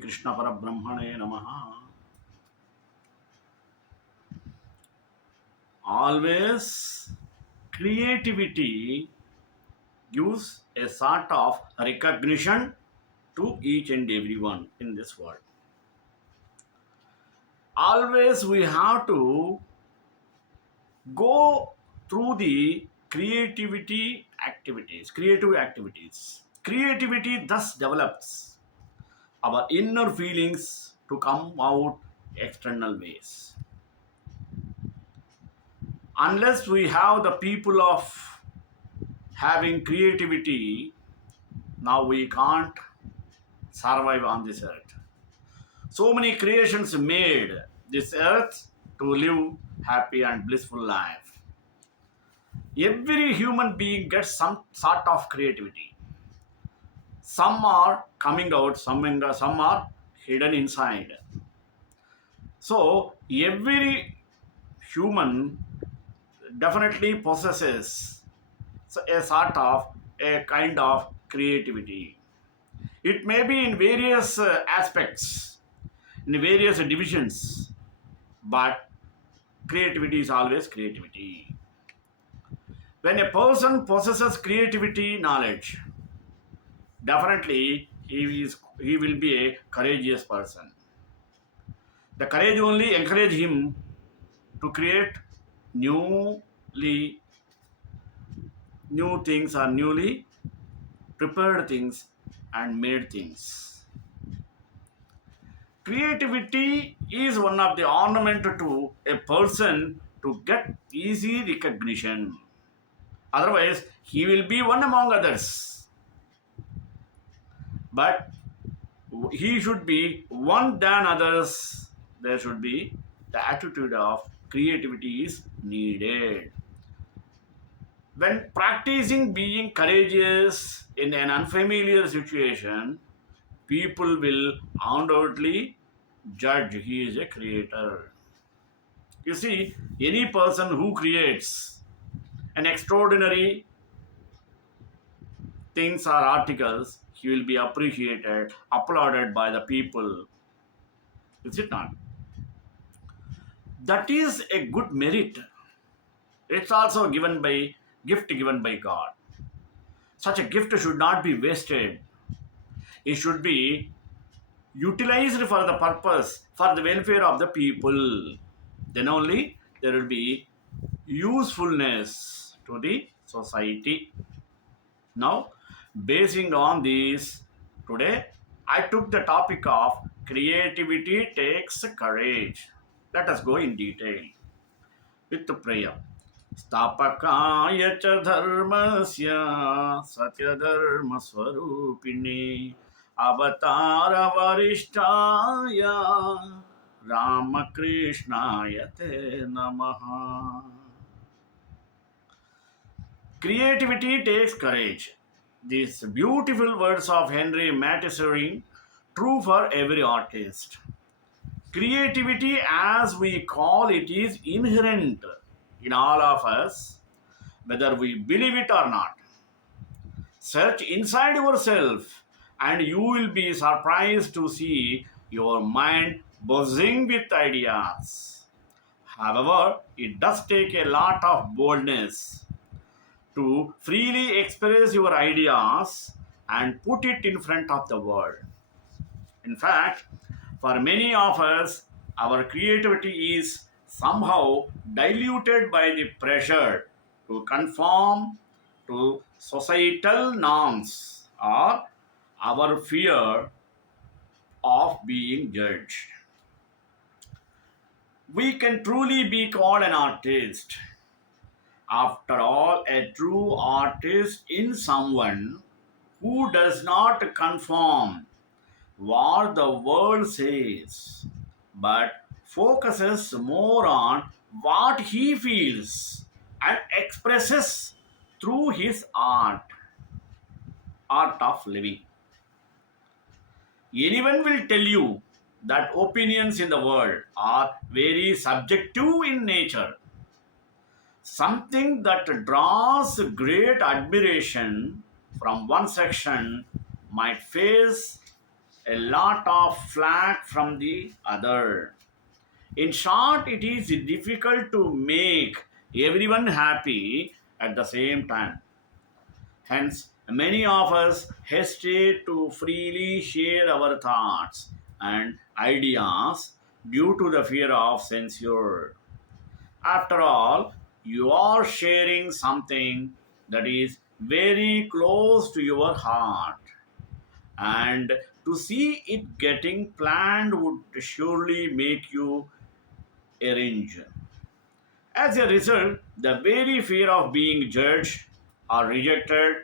Krishna Parabrahmane Namaha. Always creativity gives a sort of recognition to each and everyone in this world. Always we have to go through the creative activities. Creativity thus develops our inner feelings to come out external ways. Unless we have the people of having creativity, now we can't survive on this earth. So many creations made this earth to live happy and blissful life. Every human being gets some sort of creativity. Some are coming out, some are hidden inside. So every human definitely possesses a sort of a kind of creativity. It may be in various aspects, in various divisions, but creativity is always creativity. When a person possesses creativity knowledge, definitely he will be a courageous person. The courage only encourage him to create newly new things or newly prepared things and made things. Creativity is one of the ornament to a person to get easy recognition. Otherwise, he will be one among others. But he should be one than others. There should be the attitude of creativity is needed. When practicing being courageous in an unfamiliar situation, people will undoubtedly judge he is a creator. You see, any person who creates an extraordinary things or articles, he will be appreciated, applauded by the people. Is it not? That is a good merit. It's also gift given by God. Such a gift should not be wasted. It should be utilized for the purpose, for the welfare of the people. Then only there will be usefulness to the society. Now, basing on this, today I took the topic of creativity takes courage. Let us go in detail with the prayer. स्थापकाय च धर्मस्य सत्यधर्मस्वरूपिणे अवतारवरिष्ठाय रामकृष्णाय ते नमः. Creativity takes courage. These beautiful words of Henri Matisse ring true for every artist. Creativity, as we call it, is inherent in all of us, whether we believe it or not. Search inside yourself, and you will be surprised to see your mind buzzing with ideas. However, it does take a lot of boldness to freely express your ideas and put it in front of the world. In fact, for many of us, our creativity is somehow diluted by the pressure to conform to societal norms or our fear of being judged. We can truly be called an artist. After all, a true artist is someone who does not conform what the world says, but focuses more on what he feels and expresses through his art of living. Anyone will tell you that opinions in the world are very subjective in nature. Something that draws great admiration from one section might face a lot of flack from the other. In short, it is difficult to make everyone happy at the same time. Hence, many of us hesitate to freely share our thoughts and ideas due to the fear of censure. After all, you are sharing something that is very close to your heart, and to see it getting planned would surely make you arrange. As a result, the very fear of being judged or rejected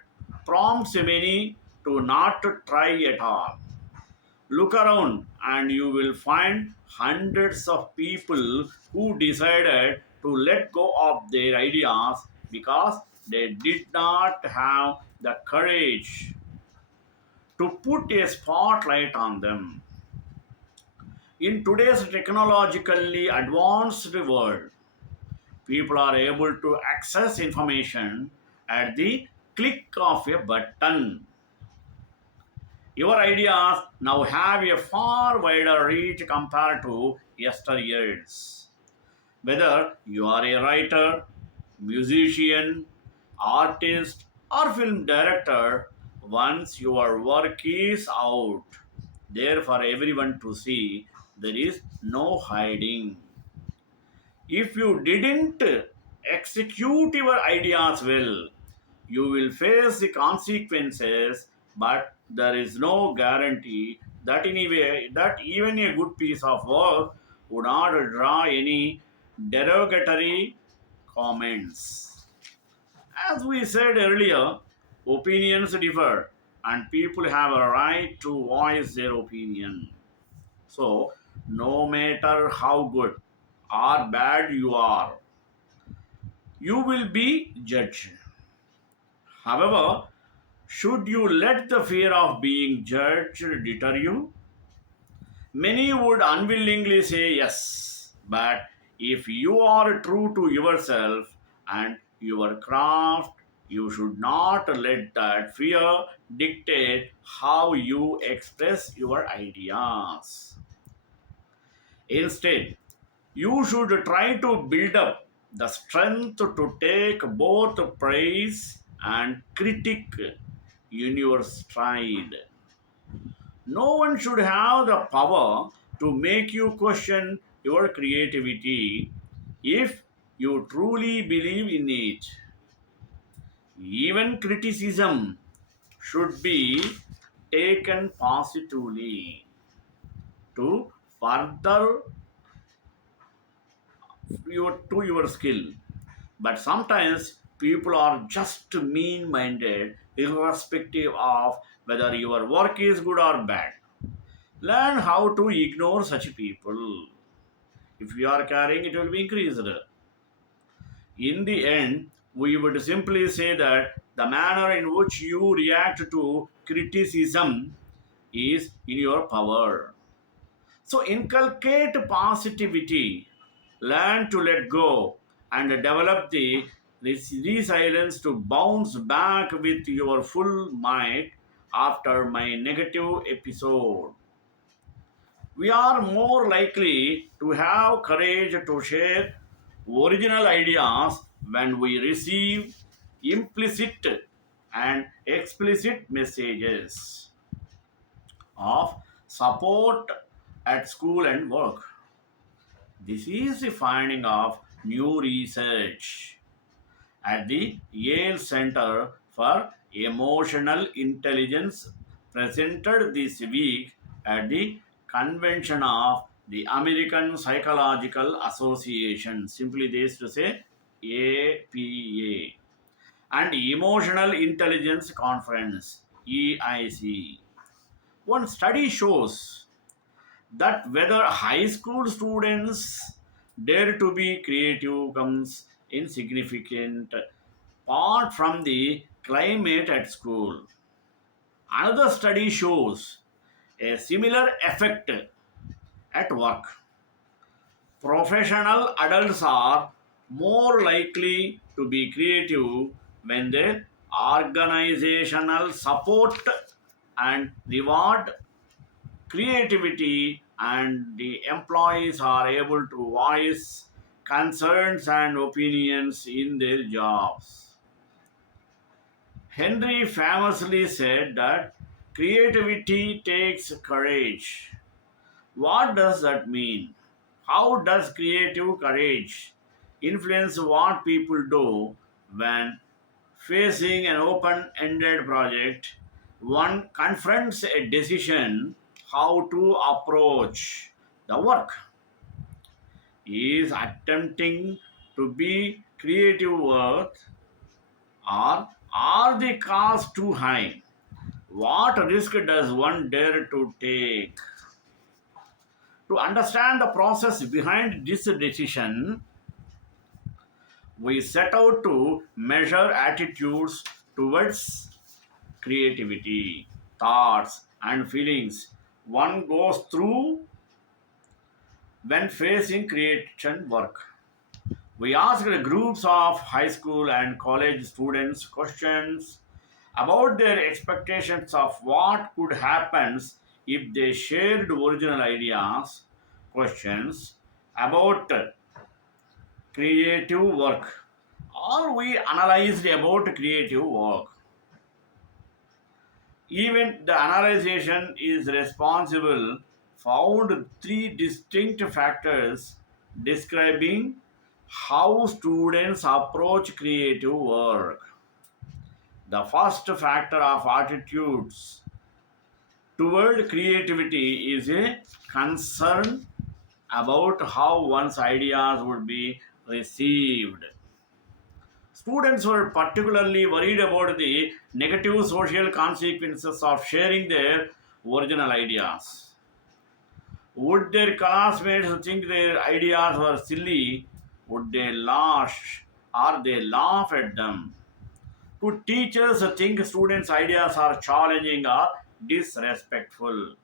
prompts many to not to try at all. Look around and you will find hundreds of people who decided to let go of their ideas because they did not have the courage to put a spotlight on them. In today's technologically advanced world, people are able to access information at the click of a button. Your ideas now have a far wider reach compared to yesteryears. Whether you are a writer, musician, artist, or film director, once your work is out there for everyone to see, there is no hiding. If you didn't execute your ideas well, you will face the consequences, but there is no guarantee that anyway that even a good piece of work would not draw any derogatory comments. As we said earlier, opinions differ and people have a right to voice their opinion. So, no matter how good or bad you are, you will be judged. However, should you let the fear of being judged deter you? Many would unwillingly say yes, but if you are true to yourself and your craft, you should not let that fear dictate how you express your ideas. Instead, you should try to build up the strength to take both praise and critique in your stride. No one should have the power to make you question your creativity if you truly believe in it. Even criticism should be taken positively to further your skill. But sometimes people are just mean minded, irrespective of whether your work is good or bad. Learn how to ignore such people. If you are caring, it will be increased. In the end, we would simply say that the manner in which you react to criticism is in your power. So inculcate positivity, learn to let go, and develop the resilience to bounce back with your full might after my negative episode. We are more likely to have courage to share original ideas when we receive implicit and explicit messages of support at school and work. This is the finding of new research at the Yale Center for Emotional Intelligence presented this week at the convention of the American Psychological Association, simply this to say APA, and Emotional Intelligence Conference, EIC. One study shows that whether high school students dare to be creative comes insignificant apart from the climate at school. Another study shows a similar effect at work. Professional adults are more likely to be creative when their organizational support and reward creativity and the employees are able to voice concerns and opinions in their jobs. Henry famously said that creativity takes courage. What does that mean? How does creative courage influence what people do when facing an open ended project? One confronts a decision how to approach the work. Is attempting to be creative worth, or are the costs too high? What risk does one dare to take? To understand the process behind this decision, we set out to measure attitudes towards creativity, thoughts, and feelings one goes through when facing creation work. We asked groups of high school and college students questions about their expectations of what could happen if they shared original ideas, questions about creative work, or we analyzed about creative work. Even the analyzation is responsible found three distinct factors describing how students approach creative work. The first factor of attitudes toward creativity is a concern about how one's ideas would be received. Students were particularly worried about the negative social consequences of sharing their original ideas. Would their classmates think their ideas were silly? Would they laugh at them? Could teachers think students' ideas are challenging or disrespectful?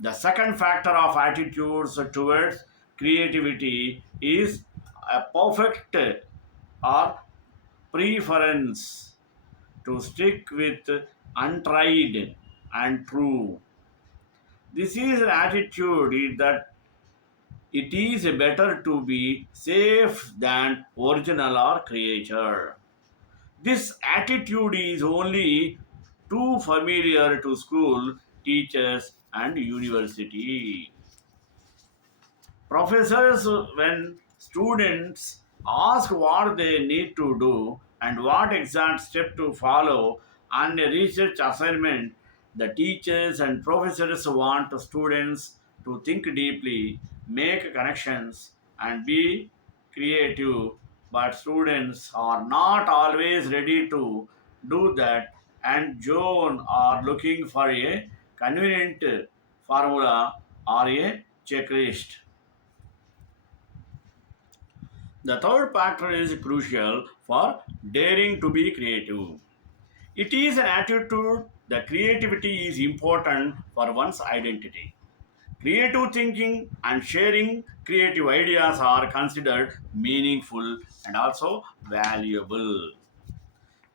The second factor of attitudes towards creativity is a perfect or preference to stick with untried and true. This is an attitude that it is better to be safe than original or creature. This attitude is only too familiar to school teachers and university professors. When students ask what they need to do and what exact step to follow on a research assignment, the teachers and professors want students to think deeply, make connections, and be creative. But students are not always ready to do that, and John are looking for a convenient formula or a checklist. The third factor is crucial for daring to be creative. It is an attitude that creativity is important for one's identity. Creative thinking and sharing creative ideas are considered meaningful and also valuable.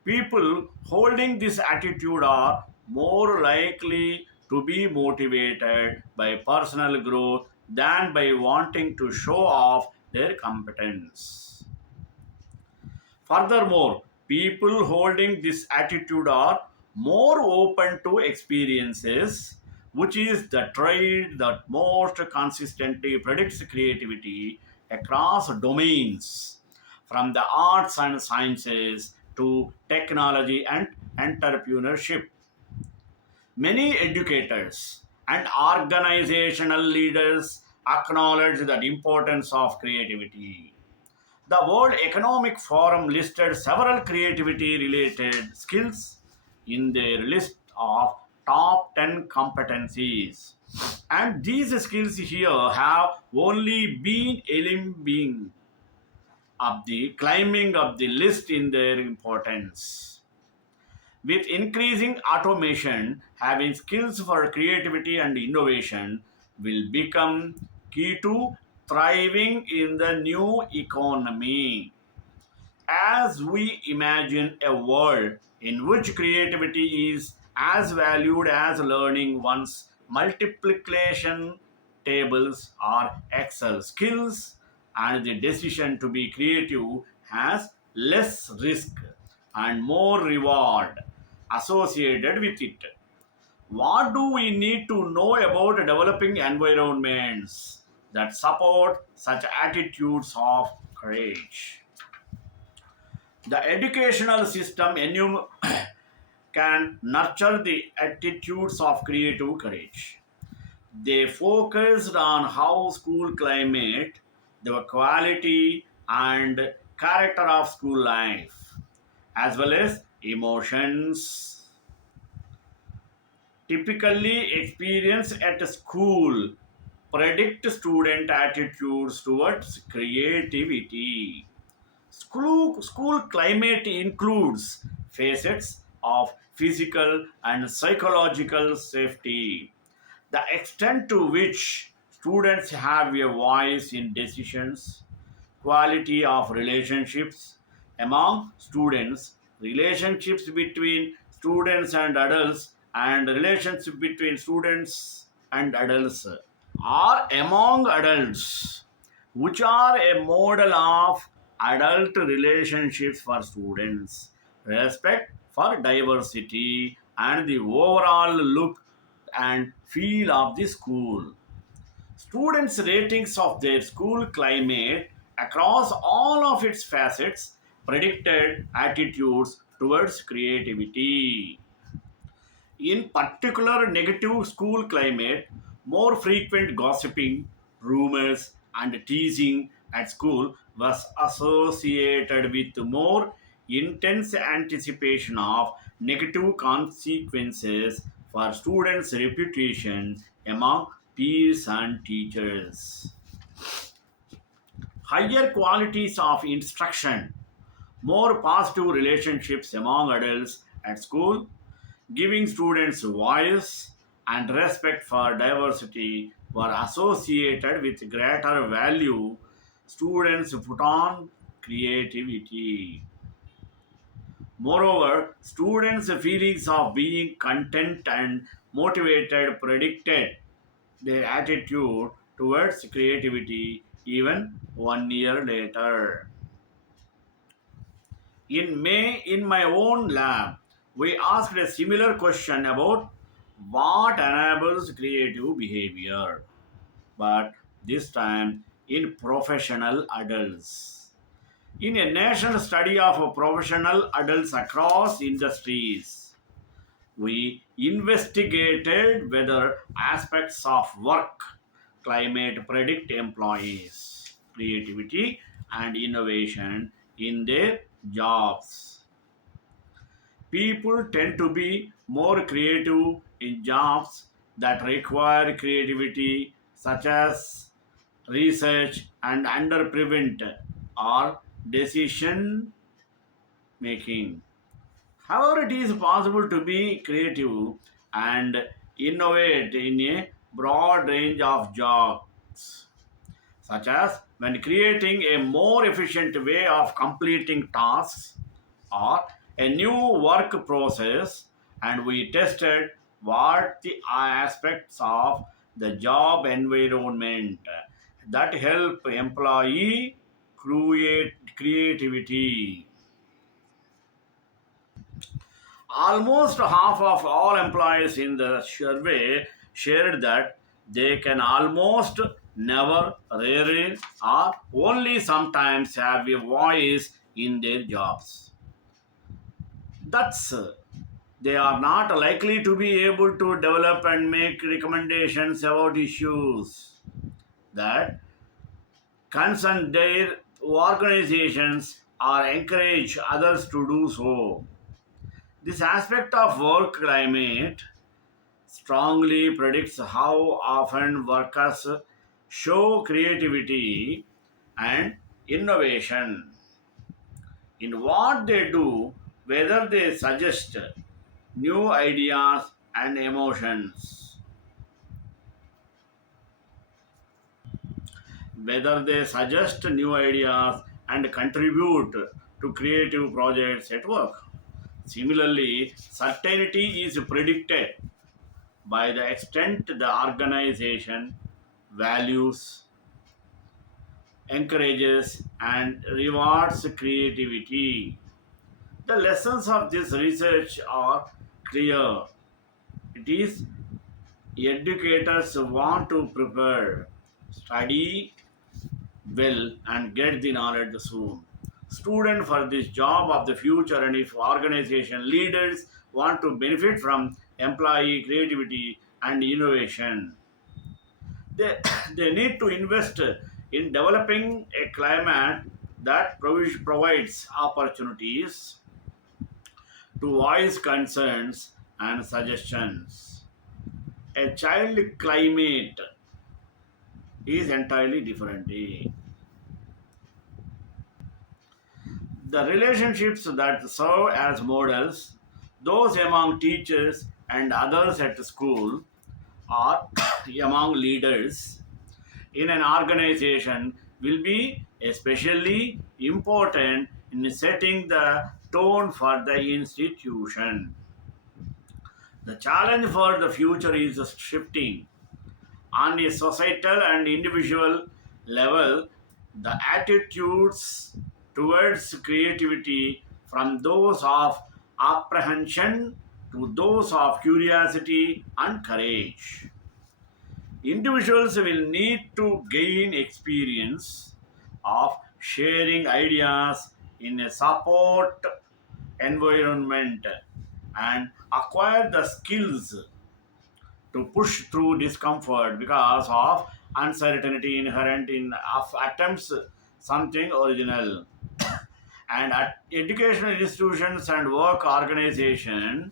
People holding this attitude are more likely to be motivated by personal growth than by wanting to show off their competence. Furthermore, people holding this attitude are more open to experiences, which is the trait that most consistently predicts creativity across domains, from the arts and sciences to technology and entrepreneurship. Many educators and organizational leaders acknowledge the importance of creativity. The World Economic Forum listed several creativity related skills in their list of top 10 competencies. And these skills here have only been climbing up the list in their importance. With increasing automation, having skills for creativity and innovation will become key to thriving in the new economy. As we imagine a world in which creativity is as valued as learning one's multiplication tables or Excel skills, and the decision to be creative has less risk and more reward associated with it. What do we need to know about developing environments that support such attitudes of courage? The educational system can nurture the attitudes of creative courage. They focused on how school climate, the quality and character of school life, as well as emotions typically experienced at school predict student attitudes towards creativity. School climate includes facets of physical and psychological safety, the extent to which students have a voice in decisions, quality of relationships among students, relationships between students and adults, and relationship between students and adults or among adults, which are a model of adult relationships for students, respect for diversity, and the overall look and feel of the school. Students' ratings of their school climate across all of its facets predicted attitudes towards creativity. In particular, negative school climate, more frequent gossiping, rumors, and teasing at school was associated with more intense anticipation of negative consequences for students' reputation among peers and teachers. Higher qualities of instruction, more positive relationships among adults at school, giving students voice and respect for diversity were associated with greater value students put on creativity. Moreover, students' feelings of being content and motivated predicted their attitude towards creativity even 1 year later. In May, in my own lab, we asked a similar question about what enables creative behavior, but this time in professional adults. In a national study of professional adults across industries, we investigated whether aspects of work climate predict employees' creativity and innovation in their jobs. People tend to be more creative in jobs that require creativity, such as research and underprevent or decision making. However, it is possible to be creative and innovate in a broad range of jobs, such as when creating a more efficient way of completing tasks or a new work process, and we tested what the aspects of the job environment that help employee create creativity. Almost half of all employees in the survey shared that they can almost never, rarely, or only sometimes have a voice in their jobs. Thus, they are not likely to be able to develop and make recommendations about issues that concern their organizations or encourage others to do so. This aspect of work climate strongly predicts how often workers show creativity and innovation in what they do, whether they suggest new ideas and emotions, whether they suggest new ideas and contribute to creative projects at work. Similarly, certainty is predicted by the extent the organization values, encourages, and rewards creativity. The lessons of this research are clear. It is educators want to prepare, study well, and get the knowledge soon. Student for this job of the future, and if organization leaders want to benefit from employee creativity and innovation, they, they need to invest in developing a climate that provides opportunities to voice concerns and suggestions. A child climate is entirely different. The relationships that serve as models, those among teachers and others at school, or among leaders in an organization, will be especially important in setting the tone for the institution. The challenge for the future is shifting on a societal and individual level the attitudes towards creativity from those of apprehension to those of curiosity and courage. Individuals will need to gain experience of sharing ideas in a support environment and acquire the skills to push through discomfort because of uncertainty inherent in of attempts something original. And at educational institutions and work organization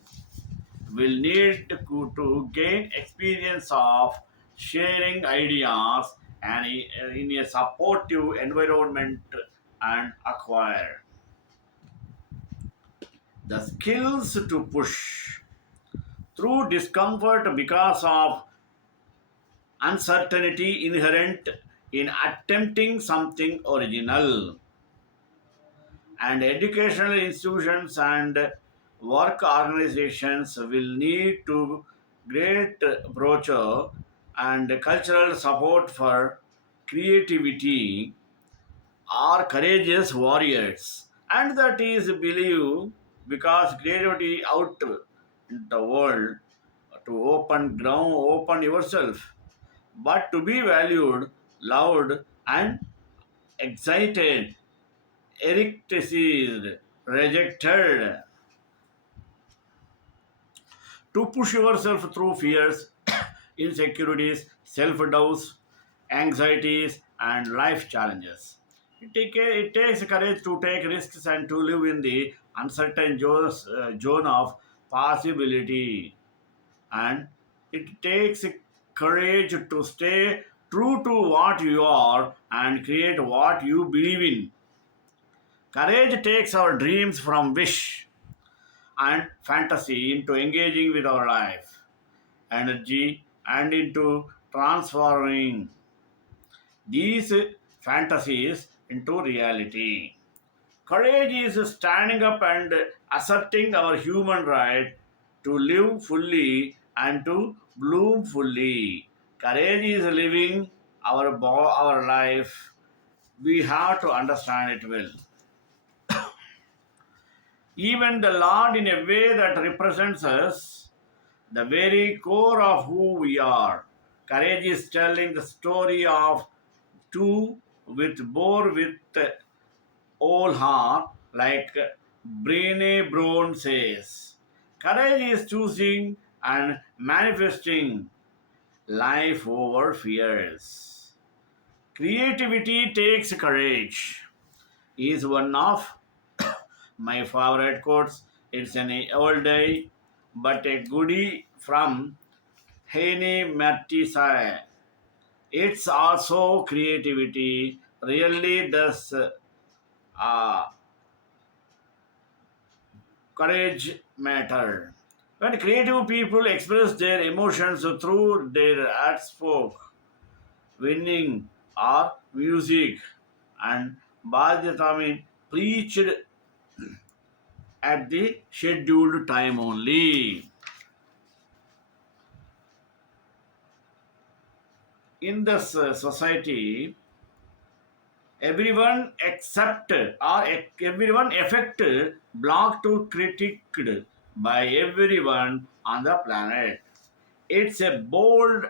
will need to gain experience of sharing ideas and in a supportive environment and acquire the skills to push through discomfort because of uncertainty inherent in attempting something original. And educational institutions and work organizations will need to great brochure and cultural support for creativity are courageous warriors, and that is believed because creativity out in the world to open yourself, but to be valued, loved, and excited, erected, rejected, to push yourself through fears, insecurities, self doubts, anxieties, and life challenges. It takes courage to take risks and to live in the uncertain zone of possibility. And it takes courage to stay true to what you are and create what you believe in. Courage takes our dreams from wish and fantasy into engaging with our life, energy, and into transforming these fantasies into reality. Courage is standing up and asserting our human right to live fully and to bloom fully. Courage is living our life. We have to understand it well. Even the Lord in a way that represents us, the very core of who we are. Courage is telling the story of two with bore with all heart, like Brené Brown says. Courage is choosing and manifesting life over fears. Creativity takes courage is one of my favorite quotes. It's an old day, but a goodie from Henri Matisse. It's also creativity really does uh, courage matter. When creative people express their emotions through their art spoke, winning or music, and Bhajathami preached at the scheduled time only. In this society, everyone accepted or everyone affected blocked to critiqued by everyone on the planet. It's a bold,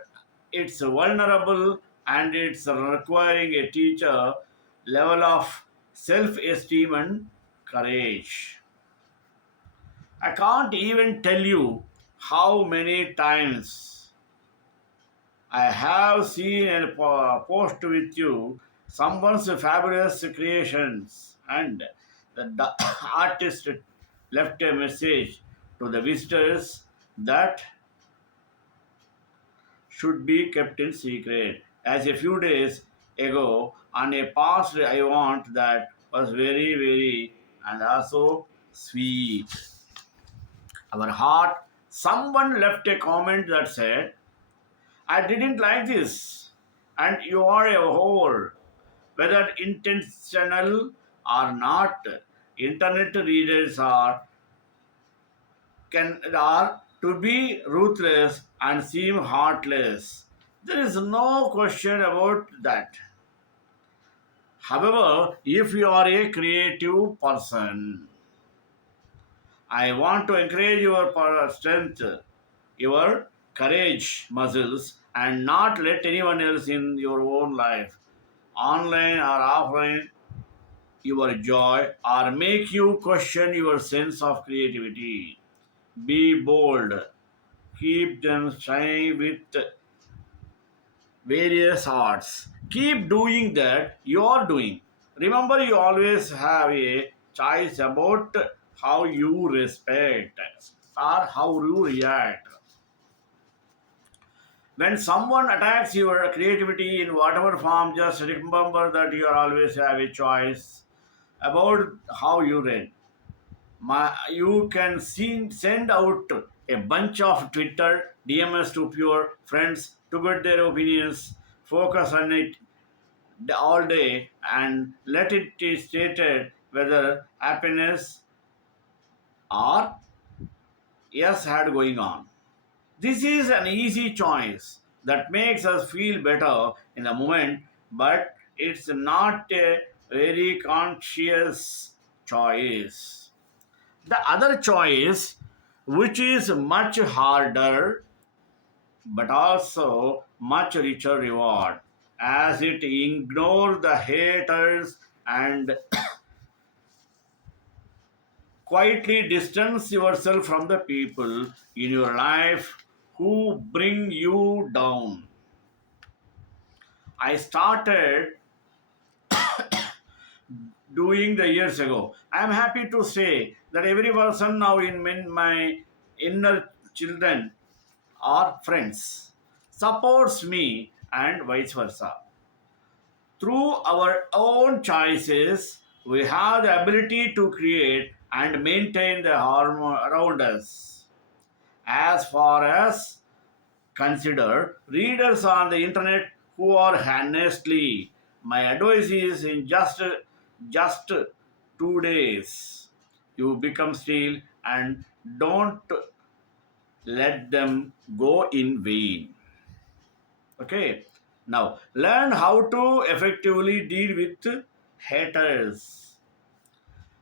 it's vulnerable, and it's requiring a teacher level of self-esteem and courage. I can't even tell you how many times I have seen a post with you someone's fabulous creations, and the artist left a message to the visitors that should be kept in secret. As a few days ago, on a past I want that was very, very and also sweet. Our heart, someone left a comment that said, I didn't like this, and you are a whole. Whether intentional or not, internet readers are to be ruthless and seem heartless. There is no question about that. However, if you are a creative person, I want to encourage your strength, your courage muscles, and not let anyone else in your own life, online or offline, your joy or make you question your sense of creativity. Be bold, keep them shining with various arts. Keep doing that you are doing. Remember, you always have a choice about how you respect or how you react. When someone attacks your creativity in whatever form, just remember that you always have a choice about how you read. You can send out a bunch of Twitter DMs to your friends to get their opinions, focus on it all day, and let it be stated whether happiness or yes had going on. This is an easy choice that makes us feel better in the moment, but it's not a very conscious choice. The other choice, which is much harder but also much richer reward, as it ignores the haters and quietly distance yourself from the people in your life who bring you down. I started doing the years ago. I am happy to say that every person now in my inner children or friends supports me and vice versa. Through our own choices, we have the ability to create and maintain the harmony around us. As far as consider readers on the internet who are honestly, my advice is in just 2 days you become still and don't let them go in vain. Okay. Now, learn how to effectively deal with haters.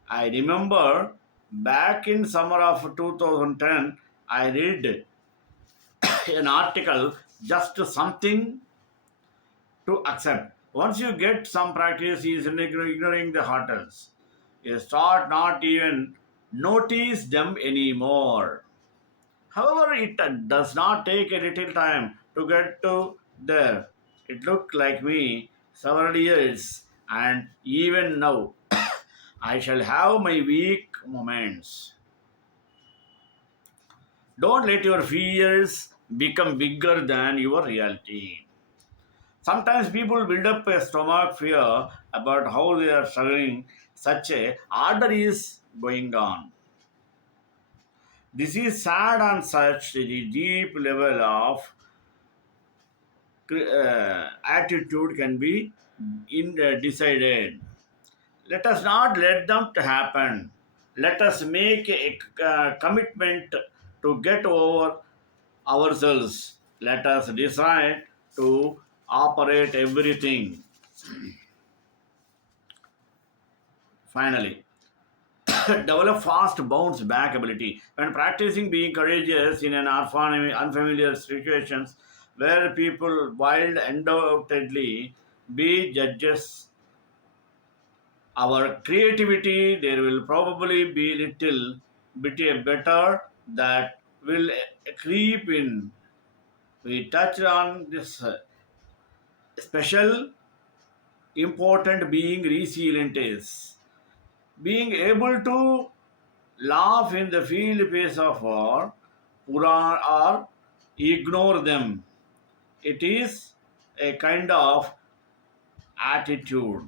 I remember back in summer of 2010, I read an article, just something to accept. Once you get some practice, is ignoring the haters. You start not even notice them anymore. However, it does not take a little time to get to there. It looked like me several years, and even now, I shall have my weak moments. Don't let your fears become bigger than your reality. Sometimes people build up a stomach fear about how they are struggling. Such a order is going on. This is sad on such a deep level of attitude can be decided. Let us not let them to happen. Let us make a commitment to get over ourselves. Let us decide to operate everything. Finally, develop fast bounce back ability. When practicing being courageous in an unfamiliar situations where people wild undoubtedly be judges our creativity, there will probably be little bit a better that will creep in. We touched on this special important being resilient is being able to laugh in the field phase of war, Puran or ignore them. It is a kind of attitude.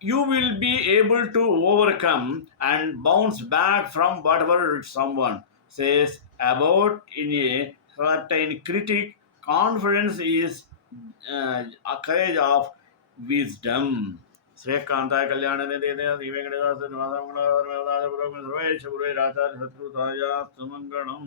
You will be able to overcome and bounce back from whatever someone says about in a certain critic. Confidence is a courage of wisdom. श्रेयकांताय कल्याण निधे श्री वेंकटेश्वर निवास मंगल सर्वेश गुरु राजा शत्रु सुमंगलम